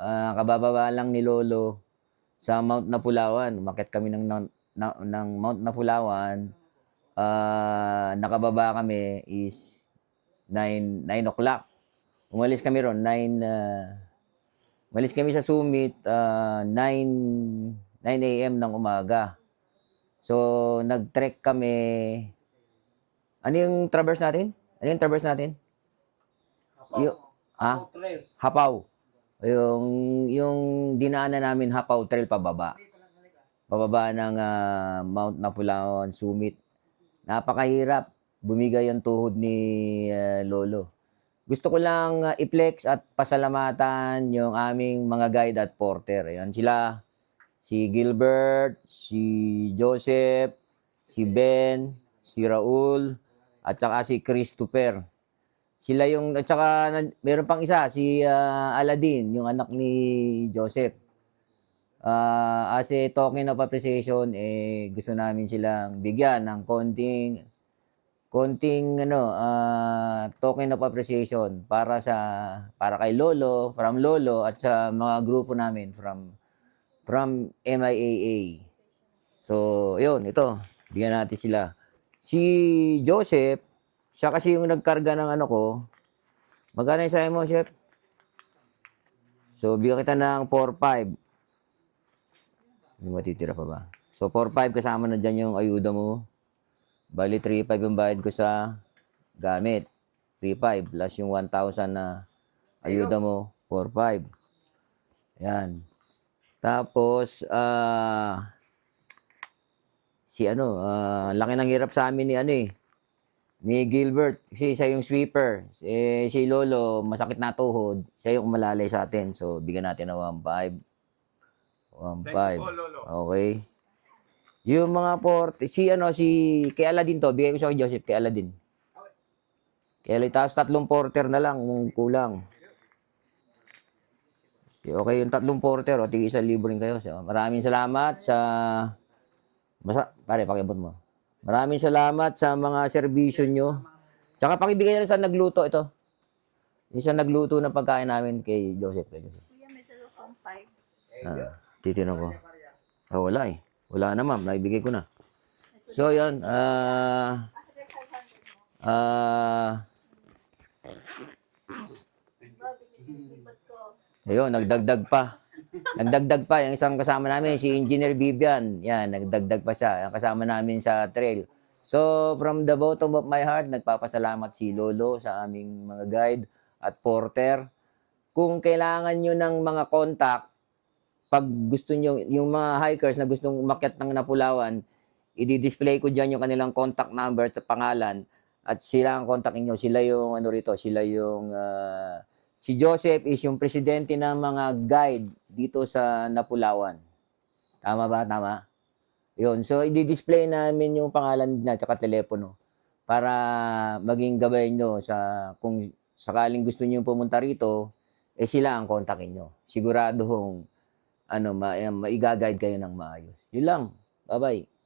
Ah, kabababa lang ni Lolo sa Mount Napulawan. Umakyat kami ng, ng, ng Mount Napulawan. Ah, nakababa kami is 9, 9 o'clock. Umalis kami ron, 9, ah, umalis kami sa summit, ah, 9, 9 a.m. ng umaga. So, nag-trek kami. Ano yung traverse natin? Ano yung traverse natin? Yung, ha? Hapaw. Yung, yung dinaanan namin Hapaw Trail pababa. Pababa ng ah, Mount Napulaon Summit. Napakahirap. Bumigay ang tuhod ni ah, Lolo. Gusto ko lang ah, i-flex at pasalamatan yung aming mga guide at porter. Ayan sila. Si Gilbert, si Joseph, si Ben, si Raul, at saka si Christopher. Sila yung, at saka meron pang isa, si ah, Aladdin, yung anak ni Joseph. Ah, as a token of appreciation, eh, gusto namin silang bigyan ng konting, konting, ano, ah, token of appreciation para sa, para kay Lolo, from Lolo, at sa mga grupo namin from, from MIAA. So, yun, ito, bigyan natin sila. Si Joseph, siya kasi yung nagkarga ng ano ko. Magkano yung sayo mo, chef? So, bigyan kita ng 4-5. May matitira pa ba? So, 4-5 kasama na dyan yung ayuda mo. Bali, 3-5 yung bayad ko sa gamit. 3-5 plus yung 1,000 na ayuda mo. 4-5. Yan. Tapos, ah... si ano, ah, laki ng hirap sa amin ni ano eh ni Gilbert kasi siya yung sweeper. Eh, si Lolo, masakit na tuhod. Siya yung umalalay sa atin. So, bigyan natin ng 1.5. 1.5. Okay. Yung mga port, si ano, si, kay Aladdin to, bigay ko sa kay Joseph, kay Aladdin. Kay Aladdin, tapos tatlong porter na lang, kung kulang. Si- Okay, yung tatlong porter, o, tig isang libo rin kayo. So, maraming salamat sa, basta, pare, pakibot mo. Maraming salamat sa mga serbisyo nyo. Tsaka pakibigay na sa nagluto ito. Yung sa nagluto ng pagkain namin kay Joseph. Kay Joseph. Kuya, may five. Ah, ko. Ah, wala eh. Wala na ma'am. Naibigay ko na. So, yun. Ah... Ah... ayun, nagdagdag pa. Nagdagdag pa. Yung isang kasama namin, si Engineer Vivian. Yan, nagdagdag pa siya. Yung kasama namin sa trail. So, from the bottom of my heart, nagpapasalamat si Lolo sa aming mga guide at porter. Kung kailangan nyo ng mga contact, pag gusto nyo, yung mga hikers na gustong umakyat ng Napulawan, i-display ko dyan yung kanilang contact number at pangalan at sila ang kontakin nyo. Sila yung ano rito, sila yung ah, si Joseph is yung presidente ng mga guide dito sa Napulawan. Tama ba? Tama? Yun. So, i-display namin yung pangalan niya at telepono para maging gabay nyo sa kung sakaling gusto nyo pumunta rito, eh sila ang kontakin nyo. Siguradong ano, ma, maigaguide kayo ng maayos. Yun lang. Bye-bye.